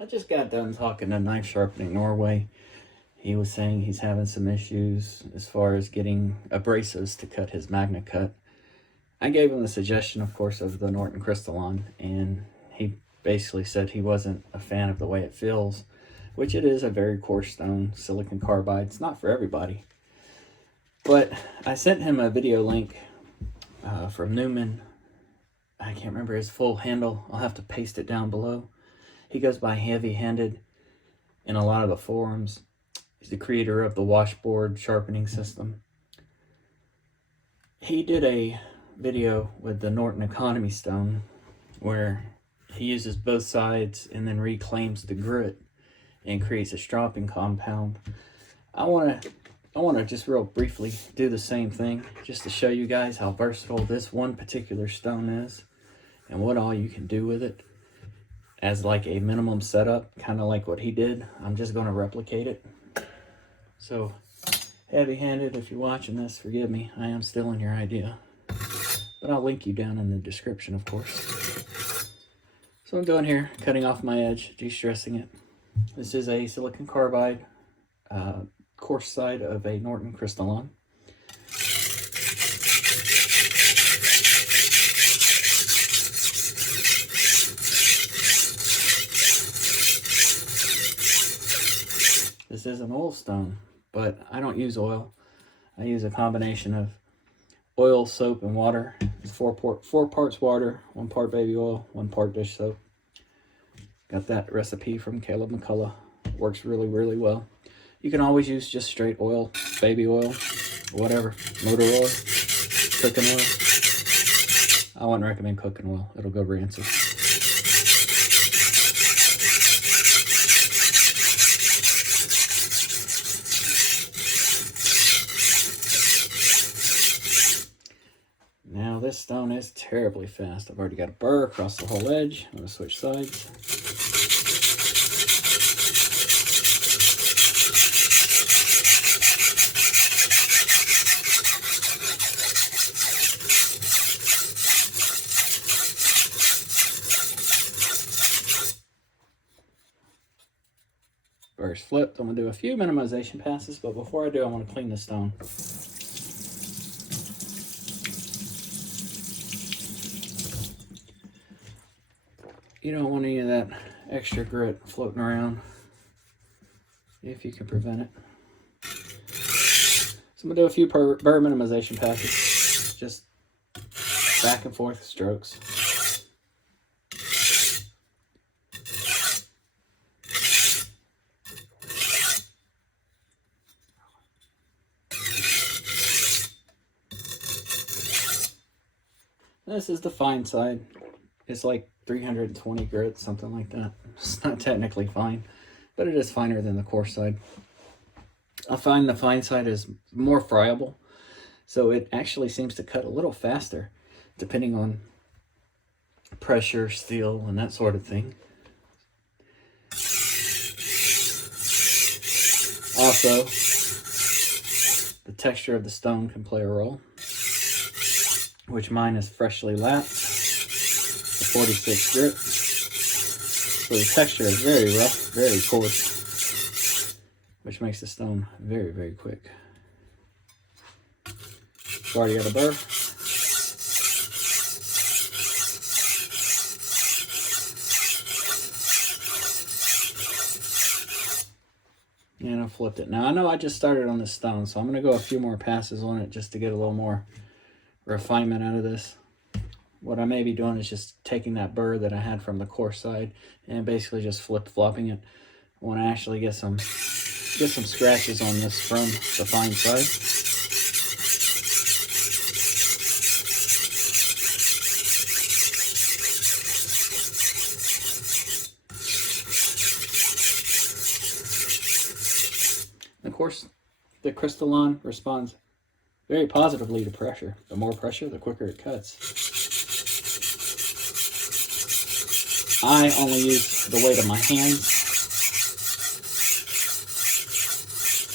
I just got done talking to Knife Sharpening Norway. He was saying he's having some issues as far as getting abrasives to cut his Magna Cut. I gave him the suggestion, of course, of the Norton Crystolon, and he basically said he wasn't a fan of the way it feels, which it is a very coarse stone, silicon carbide. It's not for everybody. But I sent him a video link from Newman. I can't remember his full handle. I'll have to paste it down below. He goes by Heavy Handed in a lot of the forums. He's the creator of the washboard sharpening system. He did a video with the Norton Economy Stone where he uses both sides and then reclaims the grit and creates a stropping compound. I want to just real briefly do the same thing just to show you guys how versatile this one particular stone is and what all you can do with it as like a minimum setup, kind of like what he did. I'm just going to replicate it. So, Heavy Handed, if you're watching this, forgive me. I am stealing your idea. But I'll link you down in the description, of course. So I'm doing here, cutting off my edge, de-stressing it. This is a silicon carbide coarse side of a Norton Crystolon. This is an Oilstone, but I don't use oil. I use a combination of oil, soap, and water. It's four parts water, 1 part baby oil, 1 part dish soap. Got that recipe from Caleb McCullough. Works really, really well. You can always use just straight oil, baby oil, whatever, motor oil, cooking oil. I wouldn't recommend cooking oil. It'll go rancid. Now this stone is terribly fast. I've already got a burr across the whole edge. I'm going to switch sides. Burr's flipped. I'm going to do a few minimization passes, but before I do, I want to clean the stone. You don't want any of that extra grit floating around if you can prevent it. So I'm going to do a few burr minimization passes, just back and forth strokes. This is the fine side. It's like 320 grit, something like that. It's not technically fine, but it is finer than the coarse side. I find the fine side is more friable, so it actually seems to cut a little faster, depending on pressure, steel, and that sort of thing. Also, the texture of the stone can play a role, which mine is freshly lapped, the 46 grit. So the texture is very rough, very coarse, which makes the stone very, very quick. So already got a burr. And I flipped it. Now I know I just started on this stone, so I'm going to go a few more passes on it just to get a little more refinement out of this. What I may be doing is just taking that burr that I had from the coarse side and basically just flip-flopping it. I want to actually get some scratches on this from the fine side. Of course, the Crystolon responds very positively to pressure. The more pressure, the quicker it cuts. I only use the weight of my hands.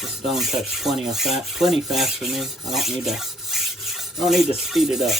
The stone cuts plenty fast for me. I don't need to speed it up.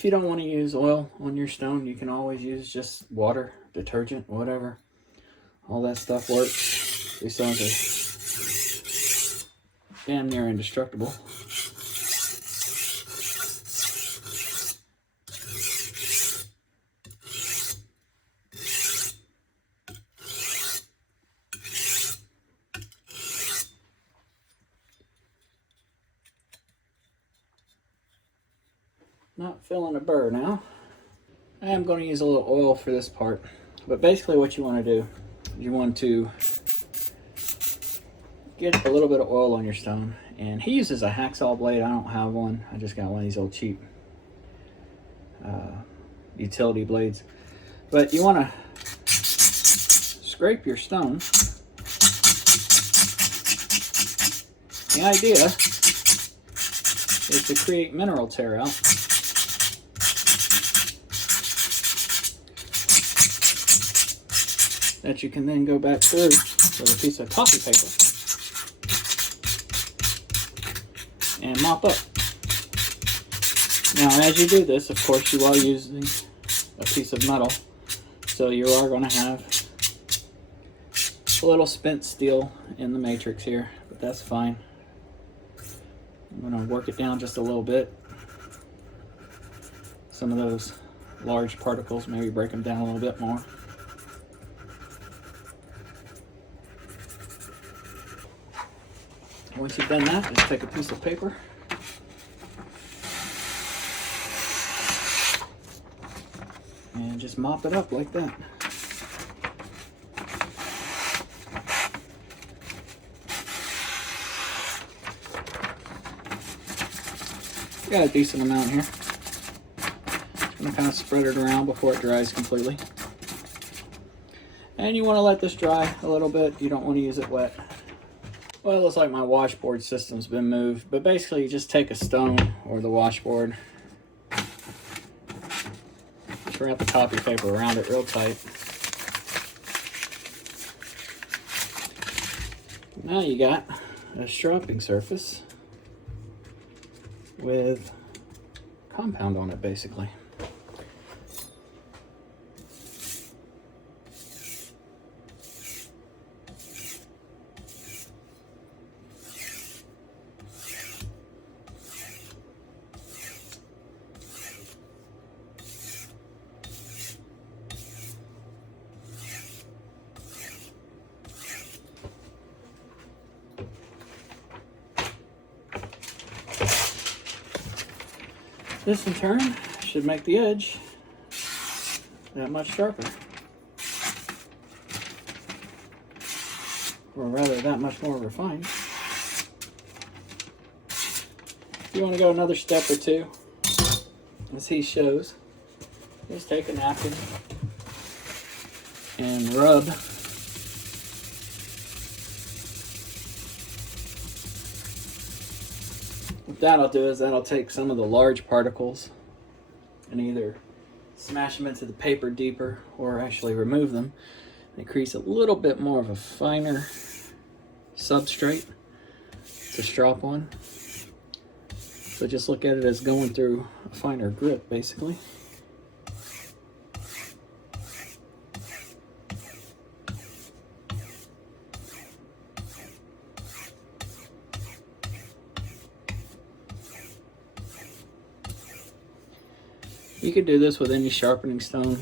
If you don't want to use oil on your stone, you can always use just water, detergent, whatever. All that stuff works. These stones are damn near indestructible. Not feeling a burr now. I am going to use a little oil for this part, but basically what you want to do, you want to get a little bit of oil on your stone. And he uses a hacksaw blade. I don't have one. I just got one of these old cheap utility blades. But you want to scrape your stone. The idea is to create mineral tear out. That you can then go back through with a piece of coffee paper and mop up. Now, as you do this, of course, you are using a piece of metal, so you are going to have a little spent steel in the matrix here, but that's fine. I'm going to work it down just a little bit. Some of those large particles, maybe break them down a little bit more. Once you've done that, just take a piece of paper and just mop it up like that. Got a decent amount here. Just going to kind of spread it around before it dries completely. And you want to let this dry a little bit. You don't want to use it wet. Well, it looks like my washboard system's been moved, but basically you just take a stone or the washboard, just wrap the copy paper around it real tight. Now you got a stropping surface with compound on it, basically. This in turn should make the edge that much sharper, or rather that much more refined. If you want to go another step or two, as he shows, just take a napkin and rub what that'll do is that'll take some of the large particles and either smash them into the paper deeper or actually remove them. It creates a little bit more of a finer substrate to strop on. So just look at it as going through a finer grip, basically. You could do this with any sharpening stone.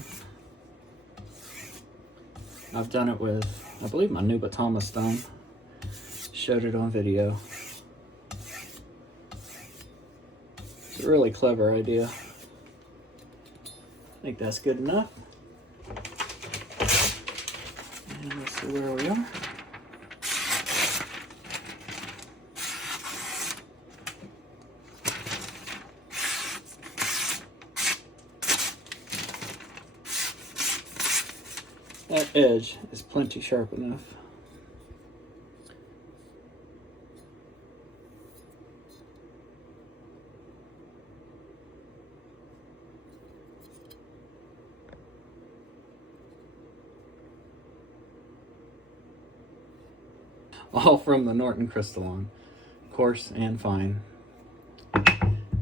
I've done it with, I believe, my new Batama stone. Showed it on video. It's a really clever idea. I think that's good enough. And let's see where we are. That edge is plenty sharp enough. All from the Norton Crystolon, coarse and fine.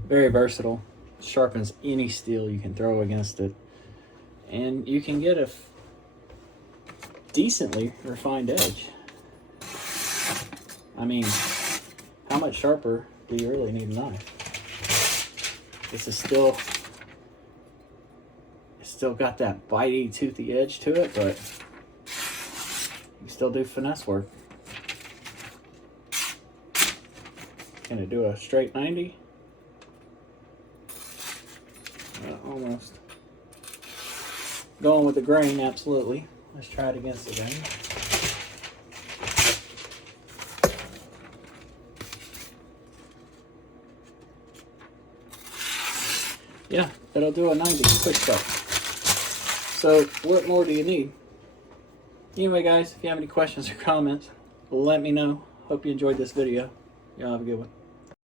Very versatile, sharpens any steel you can throw against it. And you can get a decently refined edge. I mean, how much sharper do you really need a knife? This is still, it's still got that bitey, toothy edge to it, but you still do finesse work. Can it do a straight 90? Almost. Going with the grain, absolutely. Let's try it against the grain. Yeah, it'll do a 90 quick start. So what more do you need? Anyway guys, if you have any questions or comments, let me know. Hope you enjoyed this video. Y'all have a good one.